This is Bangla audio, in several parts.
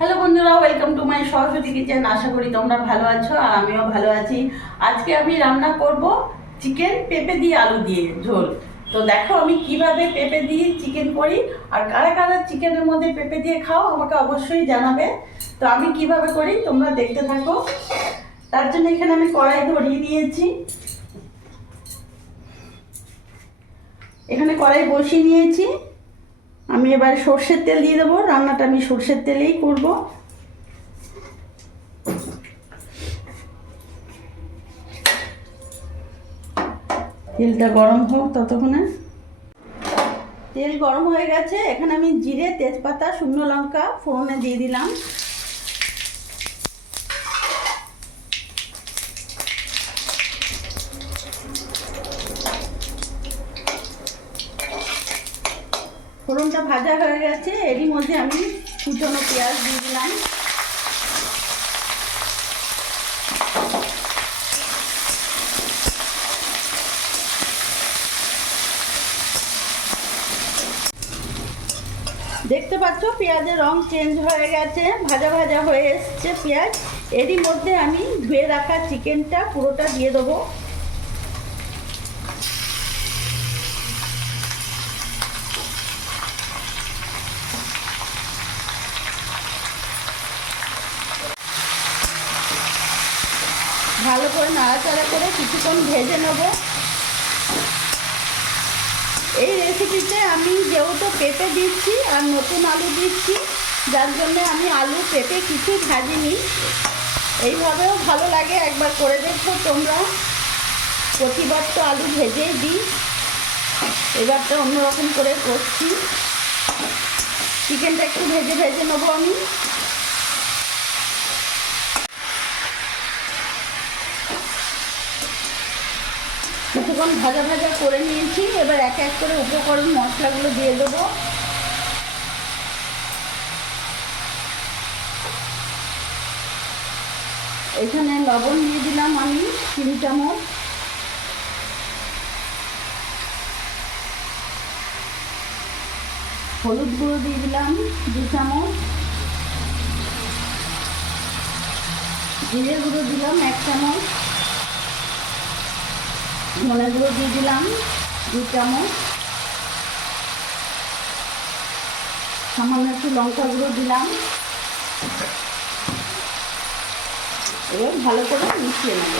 হ্যালো বন্ধুরা, welcome to my Saraswati kitchen. আশা করি তোমরা ভালো আছো আর আমিও ভালো আছি। আজকে আমি রান্না করব চিকেন পেঁপে দিয়ে আলু দিয়ে ঝোল। তো দেখো আমি কিভাবে পেঁপে দিয়ে চিকেন করি, আর কারা কারা চিকেনের মধ্যে পেঁপে দিয়ে খাও আমাকে অবশ্যই জানাবে। তো আমি কিভাবে করি তোমরা দেখতে থাকো। তার জন্য এখানে আমি কড়াই ধরিয়ে দিয়েছি, এখানে কড়াই বসিয়ে নিয়েছি। আমি এবার সর্ষের তেল দিয়ে দেবো। রান্নাটা আমি সর্ষের তেলেই করব। তেলটা গরম হোক ততক্ষণে। তেল গরম হয়ে গেছে, এখানে আমি জিরে, তেজপাতা, শুকনো লঙ্কা ফোড়নে দিয়ে দিলাম। ফোড়নটা ভাজা হয়ে গেছে, এরই মধ্যে আমি কুচনো পেঁয়াজ দিয়ে দিলাম। দেখতে পাচ্ছ পেঁয়াজের রং চেঞ্জ হয়ে গেছে, ভাজা ভাজা হয়ে এসছে পেঁয়াজ। এরই মধ্যে আমি ধুয়ে রাখা চিকেনটা পুরোটা দিয়ে দেবো। ভালো করে নাড়াচাড়া করে কিছুক্ষণ ভেজে নেব। এই রেসিপিতে আমি যেহেতু পেঁপে দিচ্ছি আর নতুন আলু দিচ্ছি, যার জন্য আমি আলু পেঁপে কিছু ভাজিনি। এইভাবেও ভালো লাগে, একবার করে দেখো তোমরা। প্রতিবার তো আলু ভেজেই দিই, এবারটা অন্যরকম করে করছি। চিকেনটা একটু ভেজে ভেজে নেবো আমি। কিছুক্ষণ ভাজা ভাজা করে নিয়েছি, এবার এক এক করে উপকরণ মশলাগুলো দিয়ে দেবো। এখানে লবণ দিয়ে দিলাম আমি 3 চামচ, হলুদ গুঁড়ো দিয়ে দিলাম 2 চামচ, জিরে গুঁড়ো দিলাম 1 চামচ, ধনে গুঁড়ো দিয়ে দিলাম 2 চামচ, সামান্য একটু লঙ্কা গুঁড়ো দিলাম। এবার ভালো করে মিশিয়ে নেব।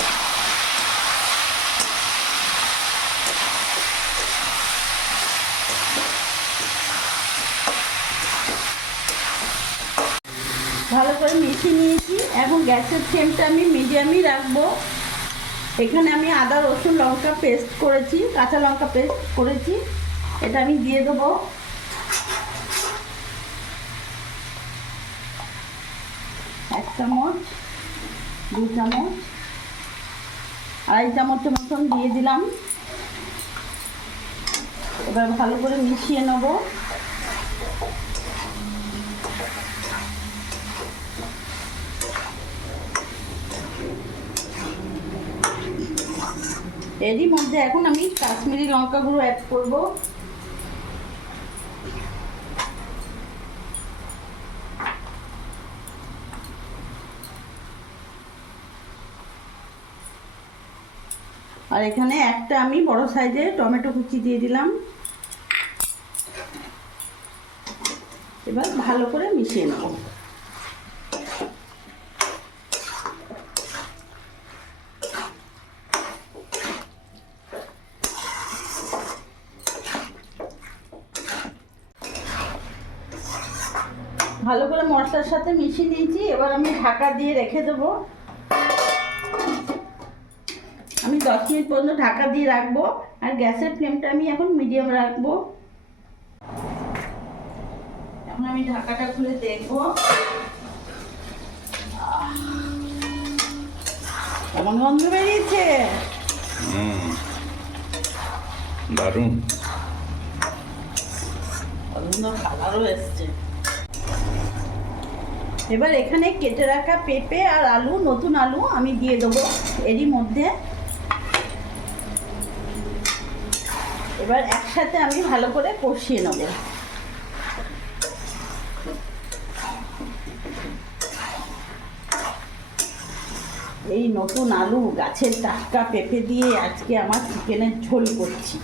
ভালো করে মিশিয়ে নিয়েছি। এখন গ্যাসের ফ্লেমটা আমি মিডিয়ামই রাখবো। এখানে আমি আদা রসুন লঙ্কা পেস্ট করেছি, কাঁচা লঙ্কা পেস্ট করেছি, এটা আমি দিয়ে দেবো। এক চামচ, 2 চামচ, 2.5 চামচের মতন দিয়ে দিলাম। এবার ভালো করে মিশিয়ে নেব। এরই মধ্যে এখন আমি কাশ্মীরি লঙ্কা গুঁড়ো অ্যাড করব। আর এখানে একটা আমি বড় সাইজের টমেটো কুচি দিয়ে দিলাম। এবার ভালো করে মিশিয়ে নেব। ভালো করে মশলার সাথে মিশিয়ে নিয়েছি, এবার আমি ঢাকা দিয়ে রেখে দেবো। আমি 10 মিনিট পর্যন্ত ঢাকা দিয়ে রাখবো, আর গ্যাসের ফ্লেমটা আমি এখন মিডিয়াম রাখবো। এখন আমি ঢাকাটা খুলে দেখবো কেমন গন্ধ বেরিয়েছে। দারুণ সুন্দর কালারও এসছে। এবার এখানে কেটে রাখা পেঁপে আর আলু, নতুন আলু আমি দিয়ে দেবো এরই মধ্যে। এবার একসাথে আমি ভালো করে কষিয়ে নেব। এই নতুন আলু, গাছের টাটকা পেঁপে দিয়ে আজকে আমার চিকেনের ঝোল করছি।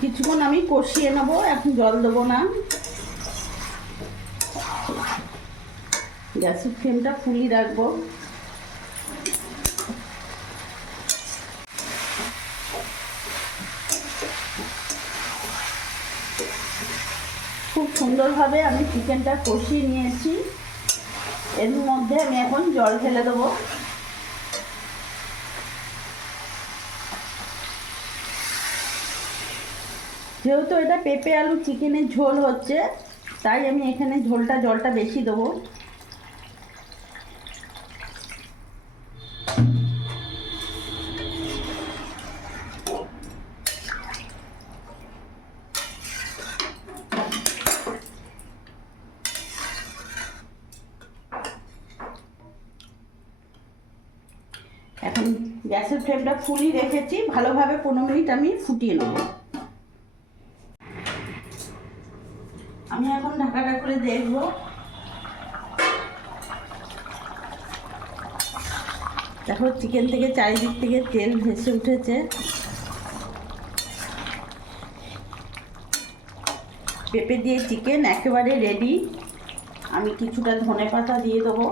কিছুক্ষণ আমি কষিয়ে নেবো, এখন জল দেবো না। গ্যাসের ফ্লেমটা ফুলই রাখবো। খুব সুন্দরভাবে আমি চিকেনটা কষিয়ে নিয়েছি। এর মধ্যে আমি এখন জল ঢেলে দেবো। যেহেতু এটা পেঁপে আলু চিকেনের ঝোল হচ্ছে, তাই আমি এখানে জলটা বেশি দেবো। এখন গ্যাসের ফ্লেমটা ফুলই রেখেছি, ভালোভাবে 15 মিনিট আমি ফুটিয়ে নেব। আমি এখন ঢাকাটা করে দেখব। দেখো চিকেন থেকে চারিদিক থেকে তেল ভেসে উঠেছে। পেঁপে দিয়ে চিকেন একেবারে রেডি। আমি কিছুটা ধনেপাতা দিয়ে দেবো।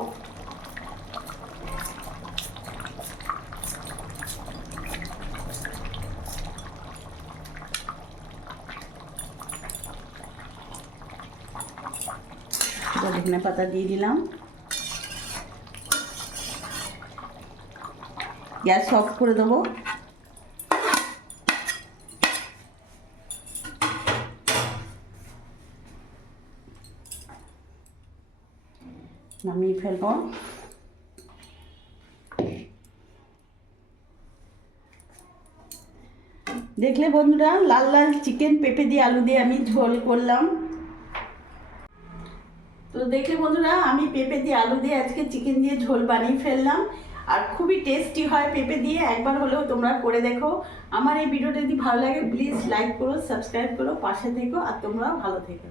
ধনে পাতা দিয়ে দিলাম। গ্যাস অফ করে দেবো। নামিয়ে ফেলবো। দেখলে বন্ধুরা, লাল লাল চিকেন পেঁপে দিয়ে আলু দিয়ে আমি ঝোল করলাম। তো দেখলে বন্ধুরা, আমি পেঁপে দিয়ে আলু দিয়ে আজকে চিকেন দিয়ে ঝোল বানিয়ে ফেললাম। আর খুবই টেস্টি হয় পেঁপে দিয়ে, একবার হলেও তোমরা করে দেখো। আমার এই ভিডিওটা যদি ভালো লাগে প্লিজ লাইক করো, সাবস্ক্রাইব করো, পাশে থেকো, আর তোমরাও ভালো থেকো।